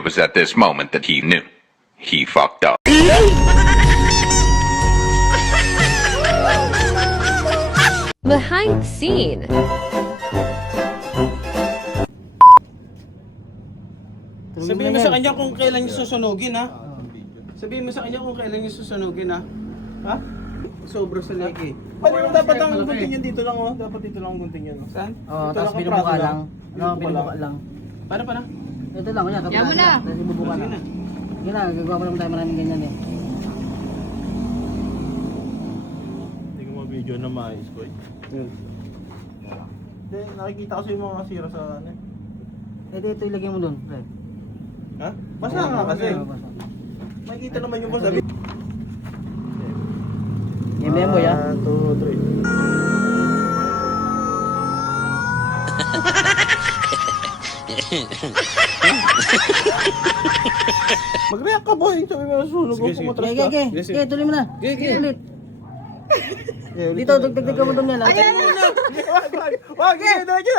It was at this moment that he knew. He fucked up. Behind the scene. Sabihin mo sa kanya kung kailan niyo susunugin, ha? Sabihin mo sa kanya kung kailan niyo susunugin, ha? Ha? Sobra sa leki. Pwede dapat ang gunting yan dito lang, oh. Dapat dito lang ang gunting yan. Saan? Oo, Dito tapos lang ang binubuka praso lang. Ano, binubuka lang. Paano pa na? Ito lang, kuya, Yan mo na. Tapos binubuka Sige lang. na. Sige na, gagawa pa naman tayo maraming ganyan eh. Hindi ko ma-video na maayos ko eh. Hindi, nakikita ko sa yung mga sira sa ano eh. Ito ilagay mo dun, Fred. Ha? Basta nga kasi. Oo, basta. Makikita naman yung boss. Sabi. Yung memo ya. 1, 2, 3. Mag-react ka boy. Sabi mo sunog Sige, ko sige. pumatras Okay, ka. okay, Yes, okay. sir. Okay, tuloy mo na. Okay, okay. Ulit. Okay, ulit Dito, na. dagdag ka mo dun yan. Wag, wag, wag. Wag, sige, dahil ka.